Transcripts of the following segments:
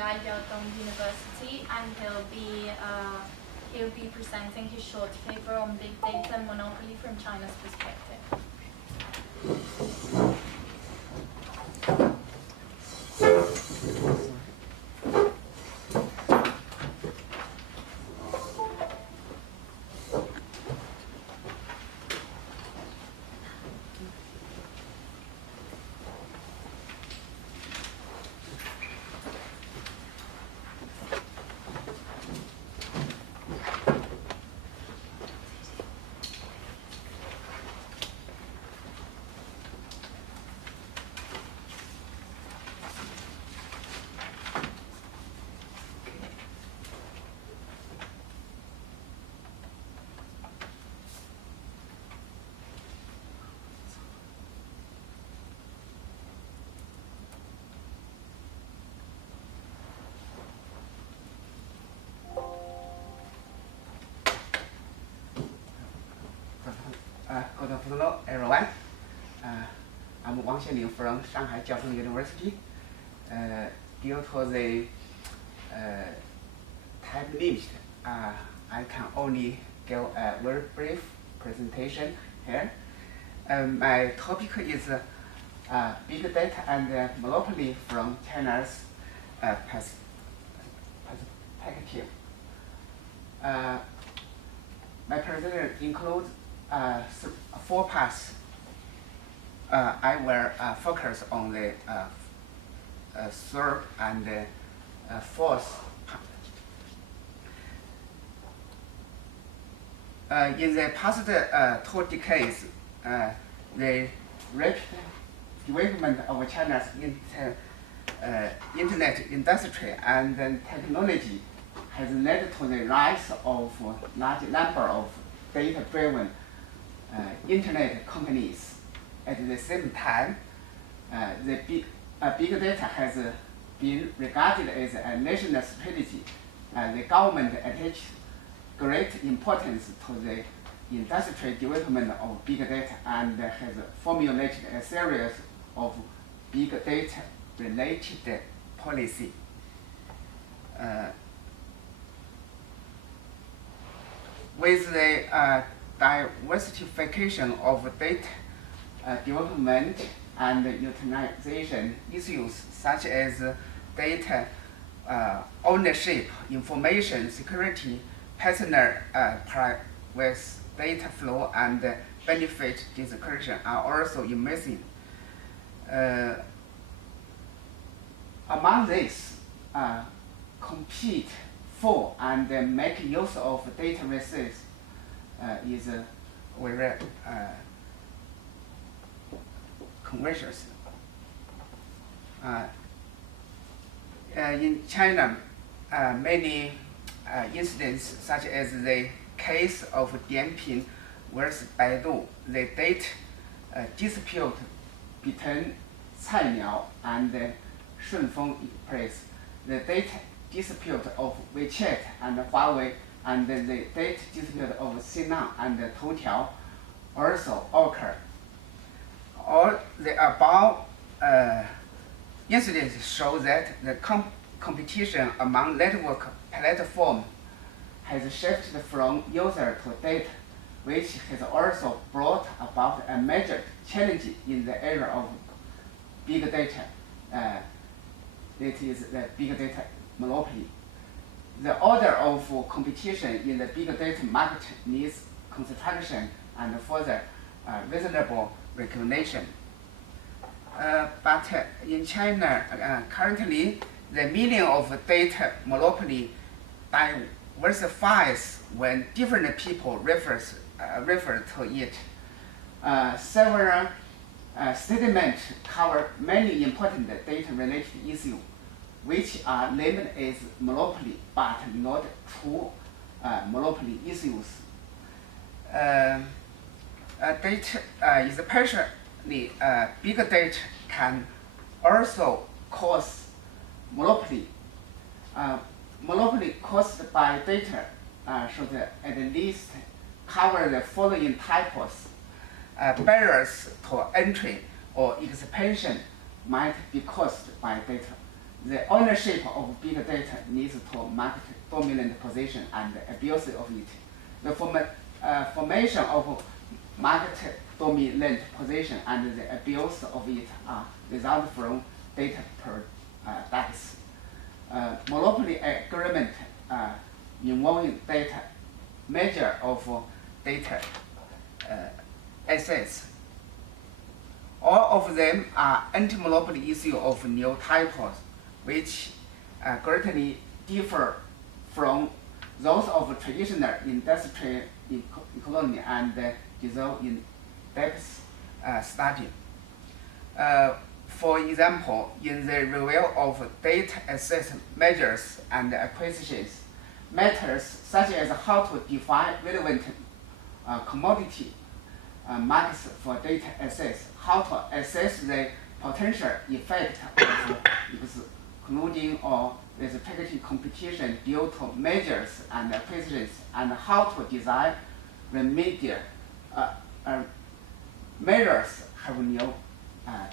Shanghai Jiaotong University, and he'll be presenting his short paper on big data and monopoly from China's perspective. Good afternoon, everyone. I'm Wang Xianlin from Shanghai Jiaotong University. Due to the time limit, I can only give a very brief presentation here. My topic is big data and monopoly from China's perspective. My presentation includes 4 parts. I will focus on the third and fourth part. In the past 2 decades, the rapid development of China's internet industry and technology has led to the rise of a large number of data-driven internet companies. At the same time, the big data has been regarded as a national strategy. The government attaches great importance to the industrial development of big data and has formulated a series of big data-related policy. With the diversification of data development and utilization issues such as data ownership, information security, personal privacy, data flow, and benefit discussion are also emerging. Among these, compete for and make use of data resources is very controversial. In China, many incidents, such as the case of Dianping versus Baidu, the data dispute between Cainiao and Shunfeng Express, the data dispute of WeChat and Huawei, and the data dispute of Xinan and Toutiao also occur. All the above incidents show that the competition among network platforms has shifted from user to data, which has also brought about a major challenge in the area of big data. That is the big data monopoly. The order of competition in the big data market needs construction and further reasonable recognition. But in China, currently, the meaning of data monopoly diversifies when different people refer to it. Several statements cover many important data-related issues, which are labeled as monopoly, but not true monopoly issues. Data especially big data can also cause monopoly. Monopoly caused by data should at least cover the following types. Barriers to entry or expansion might be caused by data. the ownership of big data leads to market dominant position and abuse of it. The formation of market dominant position and the abuse of it are result from data paradox. Monopoly agreement involving data, measure of data assets. All of them are anti-monopoly issues of new types, which greatly differ from those of traditional industrial economy and deserve in-depth study. For example, in the review of data asset measures and acquisitions, matters such as how to define relevant commodity markets for data assets, how to assess the potential effect of excluding or restricting competition due to measures and acquisitions, and how to design remedial measures have new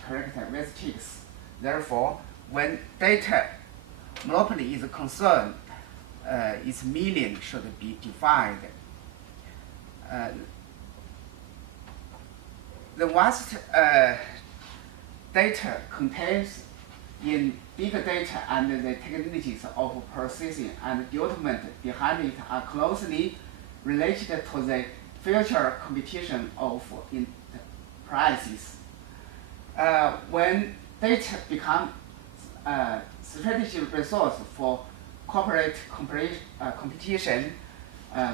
characteristics. Therefore, when data monopoly is concerned, its meaning should be defined. The vast data contains in big data and the technologies of processing and development behind it are closely related to the future competition of enterprises. When data become a strategic resource for corporate competition,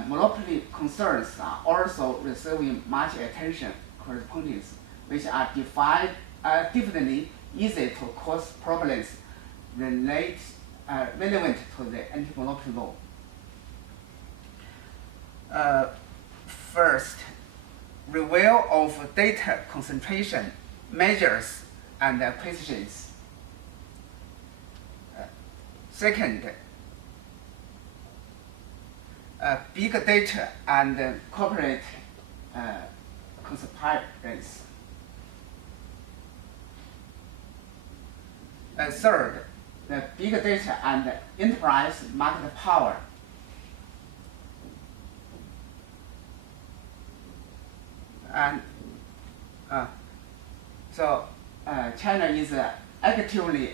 monopoly concerns are also receiving much attention correspondence, which are defined differently, easy to cause problems relevant to the anti-monopoly law. First, review of data concentration measures and acquisitions. Second, big data and corporate conspiracy. Third, the big data and enterprise market power. And China is actively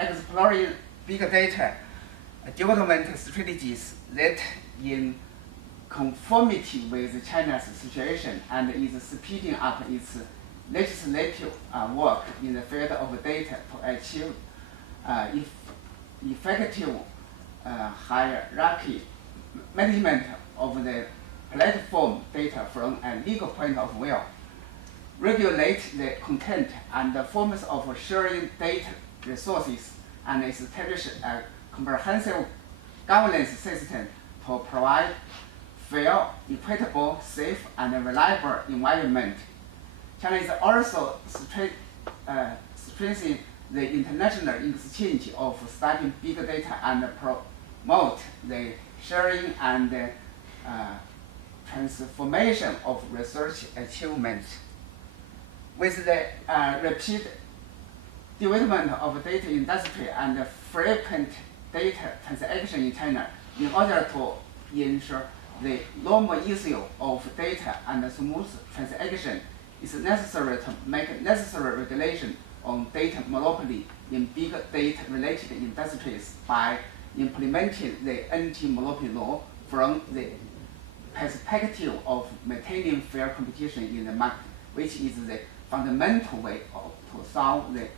exploring big data development strategies that in conformity with China's situation and is speeding up its legislative work in the field of data to achieve effective hierarchy management of the platform data from a legal point of view, regulate the content and the forms of sharing data resources, and establish a comprehensive governance system to provide fair, equitable, safe, and reliable environment. China is also strengthening the international exchange of studying big data and promote the sharing and transformation of research achievements. With the rapid development of data industry and frequent data transaction in China, in order to ensure the normal issue of data and smooth transaction, it's necessary to make necessary regulation on data monopoly in big data-related industries by implementing the anti-monopoly law from the perspective of maintaining fair competition in the market, which is the fundamental way to solve the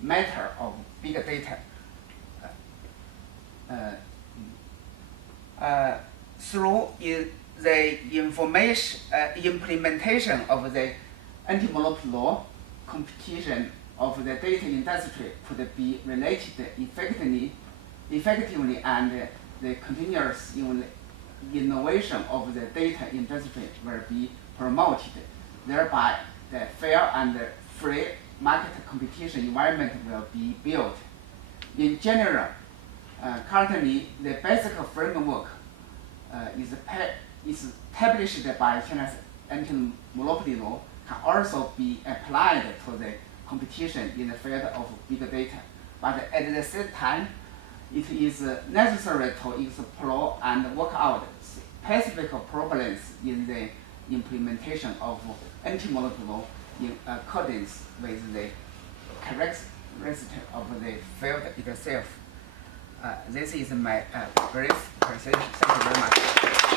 matter of big data. Through the implementation of the anti-monopoly law, competition of the data industry could be related effectively, and the continuous innovation of the data industry will be promoted. Thereby, the fair and free market competition environment will be built. In general, currently, the basic framework is established by China's anti-monopoly law can also be applied to the competition in the field of big data. but at the same time, it is necessary to explore and work out specific problems in the implementation of anti-monopoly in accordance with the characteristics of the field itself. This is my brief presentation. Thank you very much.